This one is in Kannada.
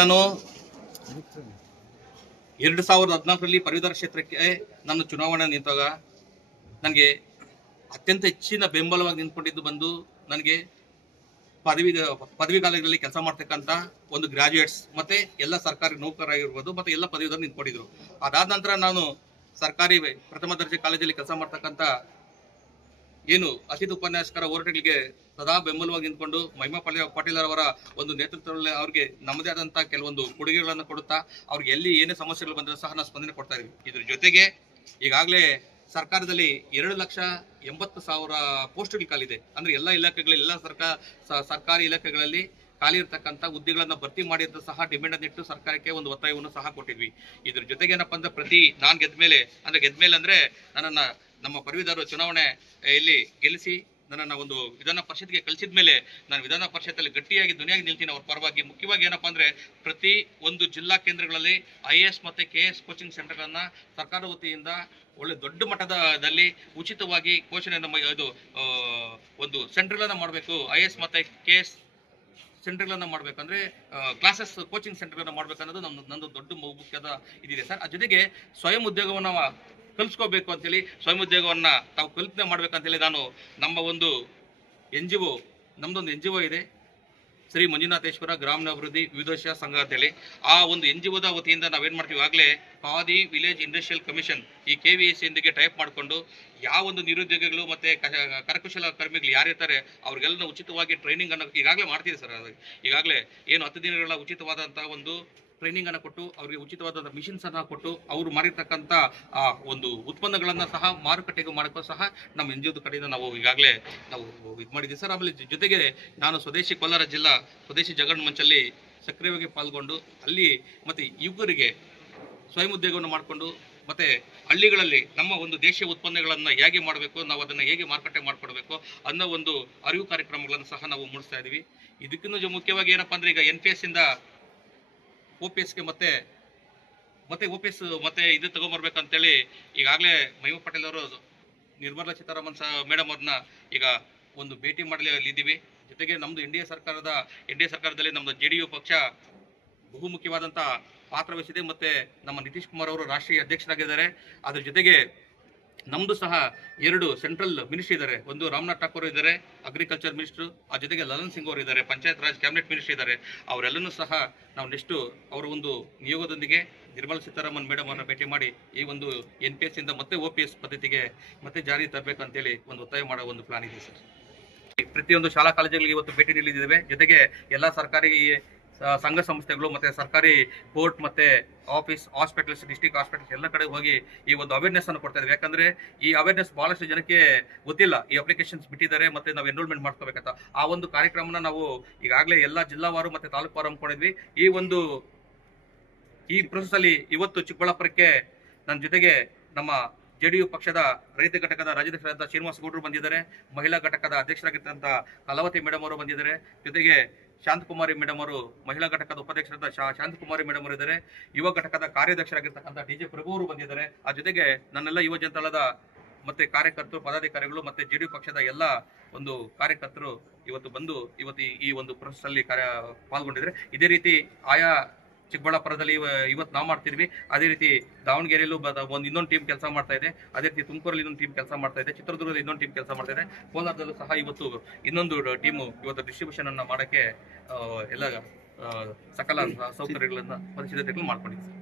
ನಾನು ಎರಡು ಸಾವಿರದ ಹದಿನಾಲ್ಕರಲ್ಲಿ ಪದವೀಧರ ಕ್ಷೇತ್ರಕ್ಕೆ ನಾನು ಚುನಾವಣೆ ನಿಂತಾಗ ನನಗೆ ಅತ್ಯಂತ ಹೆಚ್ಚಿನ ಬೆಂಬಲವಾಗಿ ನಿಂತ್ಕೊಂಡಿದ್ದು ಬಂದು ನನಗೆ ಪದವಿ ಪದವಿ ಕಾಲೇಜಲ್ಲಿ ಕೆಲಸ ಮಾಡ್ತಕ್ಕಂಥ ಒಂದು ಗ್ರಾಜುಯೇಟ್ಸ್ ಮತ್ತೆ ಎಲ್ಲ ಸರ್ಕಾರಿ ನೌಕರರಾಗಿರ್ಬೋದು, ಮತ್ತೆ ಎಲ್ಲ ಪದವೀಧರು ನಿಂತ್ಕೊಂಡಿದ್ರು. ಅದಾದ ನಂತರ ನಾನು ಸರ್ಕಾರಿ ಪ್ರಥಮ ದರ್ಜೆ ಕಾಲೇಜಲ್ಲಿ ಕೆಲಸ ಮಾಡ್ತಕ್ಕಂಥ ಏನು ಅತಿಥಿ ಉಪನ್ಯಾಸಕರ ಹೋರಾಟಗಳಿಗೆ ಸದಾ ಬೆಂಬಲವಾಗಿ ನಿಂತ್ಕೊಂಡು ಮಹಿಮಾ ಪಾಟೀಲ್ ಪಾಟೀಲ್ ಅವರ ಒಂದು ನೇತೃತ್ವದಲ್ಲಿ ಅವರಿಗೆ ನಮ್ಮದೇ ಆದಂತಹ ಕೆಲವೊಂದು ಕೊಡುಗೆಗಳನ್ನು ಕೊಡುತ್ತಾ ಅವ್ರಿಗೆ ಎಲ್ಲಿ ಏನೇ ಸಮಸ್ಯೆಗಳು ಬಂದರೂ ಸಹ ನಾವು ಸ್ಪಂದನೆ ಕೊಡ್ತಾ ಇದೀವಿ ಇದ್ರ ಜೊತೆಗೆ ಈಗಾಗಲೇ ಸರ್ಕಾರದಲ್ಲಿ ಎರಡು ಲಕ್ಷ ಎಂಬತ್ತು ಸಾವಿರ ಪೋಸ್ಟ್ಗಳು ಖಾಲಿದೆ ಅಂದ್ರೆ ಎಲ್ಲ ಇಲಾಖೆಗಳಲ್ಲಿ, ಎಲ್ಲ ಸರ್ಕಾರ ಸರ್ಕಾರಿ ಇಲಾಖೆಗಳಲ್ಲಿ ಖಾಲಿ ಇರತಕ್ಕಂಥ ಹುದ್ದೆಗಳನ್ನ ಭರ್ತಿ ಮಾಡಿದಂತ ಸಹ ಡಿಮ್ಯಾಂಡ್ ಅನ್ನಿಟ್ಟು ಸರ್ಕಾರಕ್ಕೆ ಒಂದು ಒತ್ತಾಯವನ್ನು ಸಹ ಕೊಟ್ಟಿದ್ವಿ. ಇದ್ರ ಜೊತೆಗೆ ಏನಪ್ಪ ಅಂದ್ರೆ ಪ್ರತಿ ನಾನ್ ಗೆದ್ಮೇಲೆ ಅಂದ್ರೆ ಗೆದ್ದ ಮೇಲೆ ಅಂದ್ರೆ ನನ್ನನ್ನ ನಮ್ಮ ಪದವೀಧರರು ಚುನಾವಣೆ ಇಲ್ಲಿ ಗೆಲ್ಲಿಸಿ ನನ್ನನ್ನು ಒಂದು ವಿಧಾನ ಪರಿಷತ್ಗೆ ಕಳಿಸಿದ ಮೇಲೆ ನಾನು ವಿಧಾನ ಪರಿಷತ್ತಲ್ಲಿ ಗಟ್ಟಿಯಾಗಿ ಧ್ವನಿಯಾಗಿ ನಿಲ್ತೀನಿ ಅವ್ರ ಪರವಾಗಿ. ಮುಖ್ಯವಾಗಿ ಏನಪ್ಪಾ ಅಂದರೆ ಪ್ರತಿ ಒಂದು ಜಿಲ್ಲಾ ಕೇಂದ್ರಗಳಲ್ಲಿ ಐ ಎ ಎಸ್ ಮತ್ತೆ ಕೆ ಎಸ್ ಕೋಚಿಂಗ್ ಸೆಂಟರ್ಗಳನ್ನು ಸರ್ಕಾರದ ವತಿಯಿಂದ ಒಳ್ಳೆ ದೊಡ್ಡ ಮಟ್ಟದಲ್ಲಿ ಉಚಿತವಾಗಿ ಕೋಚಿನ ಇದು ಒಂದು ಸೆಂಟರ್ಗಳನ್ನ ಮಾಡಬೇಕು. ಐ ಎ ಎಸ್ ಮತ್ತೆ ಕೆ ಎಸ್ ಸೆಂಟರ್ಗಳನ್ನ ಮಾಡಬೇಕಂದ್ರೆ ಕ್ಲಾಸಸ್ ಕೋಚಿಂಗ್ ಸೆಂಟರ್ಗಳನ್ನು ಮಾಡ್ಬೇಕನ್ನೋದು ನಮ್ಮ ನಂದು ದೊಡ್ಡ ಮುಖ್ಯದ ಇದಿದೆ ಸರ್. ಅದ್ರ ಜೊತೆಗೆ ಸ್ವಯಂ ಉದ್ಯೋಗವನ್ನ ಕಲಿಸ್ಕೋಬೇಕು ಅಂತೇಳಿ, ಸ್ವಯಂ ಉದ್ಯೋಗವನ್ನ ತಾವು ಕಲ್ಪನೆ ಮಾಡ್ಬೇಕಂತೇಳಿ ನಾನು ನಮ್ಮ ಒಂದು ಎನ್ ಜಿ ಒ, ನಮ್ದೊಂದು ಎನ್ ಜಿ ಒ ಇದೆ. ಶ್ರೀ ಮಂಜುನಾಥೇಶ್ವರ ಗ್ರಾಮೀಣಾಭಿವೃದ್ಧಿ ವಿವಿಧ ಸಂಘ ಅಂತೇಳಿ ಆ ಒಂದು ಎನ್ ಜಿ ಒದ ವತಿಯಿಂದ ನಾವೇನ್ ಮಾಡ್ತೀವಿ ಆಗಲೇ ಖಾದಿ ವಿಲೇಜ್ ಇಂಡಸ್ಟ್ರಿಯಲ್ ಕಮಿಷನ್ ಈ ಕೆ ವಿ ಎಸ್ ಯೊಂದಿಗೆ ಟೈಪ್ ಮಾಡಿಕೊಂಡು ಯಾವ ಒಂದು ನಿರುದ್ಯೋಗಿಗಳು ಮತ್ತೆ ಕರಕುಶಲ ಕರ್ಮಿಗಳು ಯಾರಿರ್ತಾರೆ ಅವ್ರಿಗೆಲ್ಲ ಉಚಿತವಾಗಿ ಟ್ರೈನಿಂಗ್ ಅನ್ನೋ ಈಗಾಗಲೇ ಮಾಡ್ತೀವಿ ಸರ್. ಈಗಾಗಲೇ ಏನು ಹತ್ತು ದಿನಗಳ ಉಚಿತವಾದಂತಹ ಒಂದು ಟ್ರೈನಿಂಗ್ ಅನ್ನು ಕೊಟ್ಟು, ಅವರಿಗೆ ಉಚಿತವಾದ ಮಿಷಿನ್ಸ್ ಅನ್ನ ಕೊಟ್ಟು, ಅವರು ಮಾಡಿರ್ತಕ್ಕಂಥ ಒಂದು ಉತ್ಪನ್ನಗಳನ್ನ ಸಹ ಮಾರುಕಟ್ಟೆಗೆ ಮಾಡಕ್ಕೂ ಸಹ ನಮ್ಮ ಎನ್ ಜಿ ಕಡೆಯಿಂದ ನಾವು ಈಗಾಗಲೇ ನಾವು ಇದು ಮಾಡಿದ್ದೀವಿ. ಸರ್, ಆಮೇಲೆ ಜೊತೆಗೆ ನಾನು ಸ್ವದೇಶಿ ಕೋಲಾರ ಜಿಲ್ಲಾ ಸ್ವದೇಶಿ ಜಗನ್ ಮಂಚಲ್ಲಿ ಸಕ್ರಿಯವಾಗಿ ಪಾಲ್ಗೊಂಡು, ಅಲ್ಲಿ ಮತ್ತೆ ಯುವಕರಿಗೆ ಸ್ವಯಂ ಉದ್ಯೋಗವನ್ನು ಮಾಡಿಕೊಂಡು, ಮತ್ತೆ ಹಳ್ಳಿಗಳಲ್ಲಿ ನಮ್ಮ ಒಂದು ದೇಶೀಯ ಉತ್ಪನ್ನಗಳನ್ನ ಹೇಗೆ ಮಾಡಬೇಕು, ನಾವು ಅದನ್ನ ಹೇಗೆ ಮಾರುಕಟ್ಟೆ ಮಾಡ್ಕೊಡ್ಬೇಕು ಅನ್ನೋ ಒಂದು ಅರಿವು ಕಾರ್ಯಕ್ರಮಗಳನ್ನು ಸಹ ನಾವು ಮೂಡಿಸ್ತಾ ಇದ್ದೀವಿ ಇದಕ್ಕಿಂತ ಮುಖ್ಯವಾಗಿ ಏನಪ್ಪಾ ಅಂದ್ರೆ ಈಗ ಎನ್ ಪಿ ಎಸ್ ಇಂದ ಒ ಪಿ ಎಸ್ಗೆ ಮತ್ತೆ ಮತ್ತೆ ಓ ಪಿ ಎಸ್ ಮತ್ತೆ ಇದು ತಗೊಂಬರ್ಬೇಕಂತೇಳಿ ಈಗಾಗಲೇ ಮಹಿಮಾ ಪಟೇಲ್ ಅವರು ನಿರ್ಮಲಾ ಸೀತಾರಾಮನ್ ಸಹ ಮೇಡಮ್ ಅವ್ರನ್ನ ಈಗ ಒಂದು ಭೇಟಿ ಮಾಡಲಿ ಇದ್ದೀವಿ. ಜೊತೆಗೆ ನಮ್ಮದು ಎನ್ ಸರ್ಕಾರದ, ಎನ್ ಸರ್ಕಾರದಲ್ಲಿ ನಮ್ಮದು ಜೆ ಡಿ ಯು ಪಕ್ಷ ಬಹುಮುಖ್ಯವಾದಂಥ ಪಾತ್ರ ವಹಿಸಿದೆ. ಮತ್ತು ನಮ್ಮ ನಿತೀಶ್ ಕುಮಾರ್ ಅವರು ರಾಷ್ಟ್ರೀಯ ಅಧ್ಯಕ್ಷರಾಗಿದ್ದಾರೆ. ಅದ್ರ ಜೊತೆಗೆ ನಮ್ದು ಸಹ ಎರಡು ಸೆಂಟ್ರಲ್ ಮಿನಿಸ್ಟ್ರಿ ಇದ್ದಾರೆ ಒಂದು ರಾಮನಾಥ್ ಠಾಕೂರ್ ಇದ್ದಾರೆ ಅಗ್ರಿಕಲ್ಚರ್ ಮಿನಿಸ್ಟರ್, ಆ ಜೊತೆಗೆ ಲಲನ್ ಸಿಂಗ್ ಅವರು ಇದ್ದಾರೆ ಪಂಚಾಯತ್ ರಾಜ್ ಕ್ಯಾಬಿನೆಟ್ ಮಿನಿಸ್ಟ್ರಿ ಇದ್ದಾರೆ ಅವರೆಲ್ಲನೂ ಸಹ ನಾವು ನೆಕ್ಸ್ಟ್ ಅವರ ಒಂದು ನಿಯೋಗದೊಂದಿಗೆ ನಿರ್ಮಲಾ ಸೀತಾರಾಮನ್ ಮೇಡಮ್ ಅವರನ್ನ ಭೇಟಿ ಮಾಡಿ ಈ ಒಂದು ಎನ್ ಪಿ ಎಸ್ ಇಂದ ಮತ್ತೆ ಒ ಪಿ ಎಸ್ ಪದ್ಧತಿಗೆ ಮತ್ತೆ ಜಾರಿ ತರಬೇಕಂತೇಳಿ ಒಂದು ಒತ್ತಾಯ ಮಾಡೋ ಒಂದು ಪ್ಲಾನ್ ಇದೆ ಸರ್. ಪ್ರತಿಯೊಂದು ಶಾಲಾ ಕಾಲೇಜುಗಳಿಗೆ ಇವತ್ತು ಭೇಟಿ ನೀಡಿದ್ದೇವೆ ಜೊತೆಗೆ ಎಲ್ಲ ಸರ್ಕಾರಿ ಸಂಘ ಸಂಸ್ಥೆಗಳು ಮತ್ತೆ ಸರ್ಕಾರಿ ಕೋರ್ಟ್ ಮತ್ತೆ ಆಫೀಸ್ ಹಾಸ್ಪಿಟಲ್ಸ್ ಡಿಸ್ಟ್ರಿಕ್ಟ್ ಹಾಸ್ಪಿಟಲ್ಸ್ ಎಲ್ಲ ಕಡೆ ಹೋಗಿ ಈ ಒಂದು ಅವೇರ್ನೆಸ್ ಅನ್ನು ಕೊಡ್ತಾ ಇದ್ದೀವಿ ಯಾಕಂದ್ರೆ ಈ ಅವೇರ್ನೆಸ್ ಬಹಳಷ್ಟು ಜನಕ್ಕೆ ಗೊತ್ತಿಲ್ಲ. ಈ ಅಪ್ಲಿಕೇಶನ್ಸ್ ಬಿಟ್ಟಿದ್ದಾರೆ ಮತ್ತೆ ನಾವು ಎನ್ರೋಲ್ಮೆಂಟ್ ಮಾಡ್ಕೋಬೇಕಂತ ಆ ಒಂದು ಕಾರ್ಯಕ್ರಮನ ನಾವು ಈಗಾಗಲೇ ಎಲ್ಲ ಜಿಲ್ಲಾವಾರು ಮತ್ತೆ ತಾಲೂಕುವಾರು ಹಮ್ಮಿಕೊಂಡಿದ್ವಿ. ಈ ಒಂದು, ಈ ಪ್ರೊಸೆಸ್ ಅಲ್ಲಿ ಇವತ್ತು ಚಿಕ್ಕಬಳ್ಳಾಪುರಕ್ಕೆ ನನ್ನ ಜೊತೆಗೆ ನಮ್ಮ ಜೆಡಿಯು ಪಕ್ಷದ ರೈತ ಘಟಕದ ರಾಜ್ಯಾಧ್ಯಕ್ಷರಾದ ಶ್ರೀನಿವಾಸ ಗೌಡರು ಬಂದಿದ್ದಾರೆ. ಮಹಿಳಾ ಘಟಕದ ಅಧ್ಯಕ್ಷರಾಗಿರ್ತಕ್ಕಂಥ ಕಲಾವತಿ ಮೇಡಮ್ ಅವರು ಬಂದಿದ್ದಾರೆ. ಜೊತೆಗೆ ಶಾಂತಕುಮಾರಿ ಮೇಡಮ್ ಅವರು, ಮಹಿಳಾ ಘಟಕದ ಉಪಾಧ್ಯಕ್ಷರಾದ ಶಾಂತಕುಮಾರಿ ಮೇಡಮ್ ಅವರು ಇದ್ದಾರೆ. ಯುವ ಘಟಕದ ಕಾರ್ಯಾಧ್ಯಕ್ಷರಾಗಿರ್ತಕ್ಕಂಥ ಡಿ ಜೆ ಪ್ರಭು ಅವರು ಬಂದಿದ್ದಾರೆ. ಆ ಜೊತೆಗೆ ನನ್ನೆಲ್ಲ ಯುವ ಜನತಾಳದ ಮತ್ತೆ ಕಾರ್ಯಕರ್ತರು, ಪದಾಧಿಕಾರಿಗಳು ಮತ್ತೆ ಜೆಡಿಯು ಪಕ್ಷದ ಎಲ್ಲ ಒಂದು ಕಾರ್ಯಕರ್ತರು ಇವತ್ತು ಬಂದು ಇವತ್ತು ಈ- ಈ ಒಂದು ಪ್ರೊಸೆಸ್ ಅಲ್ಲಿ ಕಾರ್ಯ, ಪಾಲ್ಗೊಂಡಿದ್ದಾರೆ. ಇದೇ ರೀತಿ ಆಯಾ ಚಿಕ್ಕಬಳ್ಳಾಪುರದಲ್ಲಿ ಇವ- ಇವತ್ತು ನಾವು ಮಾಡ್ತಿದ್ವಿ. ಅದೇ ರೀತಿ ದಾವಣಗೆರೆಯಲ್ಲೂ ಒಂದು ಇನ್ನೊಂದು ಟೀಮ್ ಕೆಲಸ ಮಾಡ್ತಾ ಇದೆ. ಅದೇ ರೀತಿ ತುಮಕೂರಲ್ಲಿ ಇನ್ನೊಂದು ಟೀಮ್ ಕೆಲಸ ಮಾಡ್ತಾ ಇದೆ. ಚಿತ್ರದುರ್ಗದಲ್ಲಿ ಇನ್ನೊಂದು ಟೀಮ್ ಕೆಲಸ ಮಾಡ್ತಾ ಇದೆ. ಕೋಲಾರದಲ್ಲೂ ಸಹ ಇವತ್ತು ಇನ್ನೊಂದು ಟೀಮು ಇವತ್ತು ಡಿಸ್ಟ್ರಿಬ್ಯೂಷನ್ ಅನ್ನ ಮಾಡಕ್ಕೆ ಎಲ್ಲ ಸಕಲ ಸೌಕರ್ಯಗಳನ್ನ ಸಿದ್ಧತೆಗಳು ಮಾಡ್ಕೊಂಡಿದೆ.